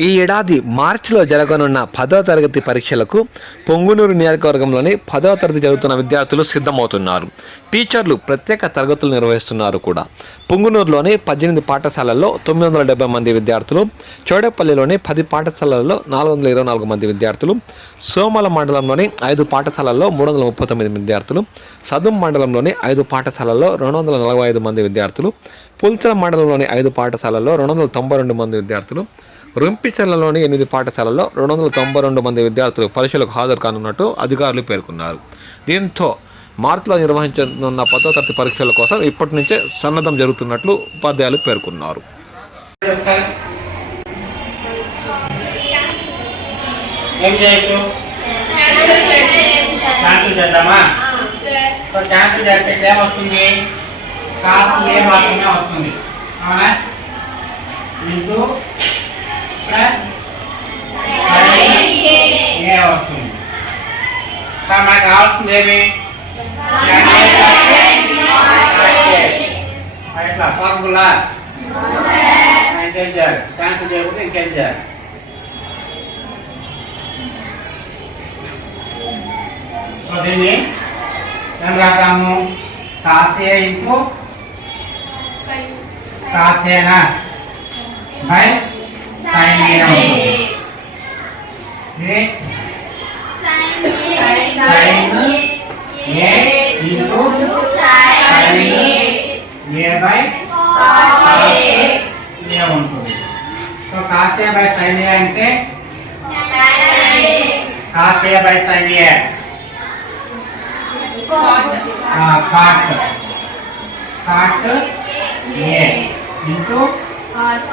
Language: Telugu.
ఈ ఏడాది మార్చిలో జరగనున్న 10వ తరగతి పరీక్షలకు పొంగునూరు నియోజకవర్గంలోని 10వ తరగతి చదువుతున్న విద్యార్థులు సిద్ధమవుతున్నారు. టీచర్లు ప్రత్యేక తరగతులు నిర్వహిస్తున్నారు కూడా. పొంగునూరులోని 18 పాఠశాలల్లో 970 మంది విద్యార్థులు, చౌడేపల్లిలోని 10 పాఠశాలల్లో 424 మంది విద్యార్థులు, సోమల మండలంలోని 5 పాఠశాలల్లో 339 విద్యార్థులు, సదుం మండలంలోని 5 పాఠశాలల్లో 245 మంది విద్యార్థులు, పుల్చల మండలంలోని 5 పాఠశాలల్లో 292 మంది విద్యార్థులు, రుంపిచెర్లలోని 8 పాఠశాలల్లో 292 మంది విద్యార్థులు పరీక్షలకు హాజరు కానున్నట్టు అధికారులు పేర్కొన్నారు. దీంతో మార్చిలో నిర్వహించనున్న 10వ తరగతి పరీక్షల కోసం ఇప్పటి నుంచే సన్నద్ధం జరుగుతున్నట్లు ఉపాధ్యాయులు పేర్కొన్నారు. వస్తుంది మనకు కావాల్సింది ఏమి ఎట్లా పాసిబుల్లా ఇంకేం చేయాలి? క్యాన్సిల్ చేయకపోతే ఇంకేం చేయాలి? సో దీన్ని ఏం రాద్దాము? కాసే ఇంటూ కాసేనా by sine A sin A into sin A by cos A ఉంటుంది. So cos A by sin A అంటే cos A by sin A cot A into cos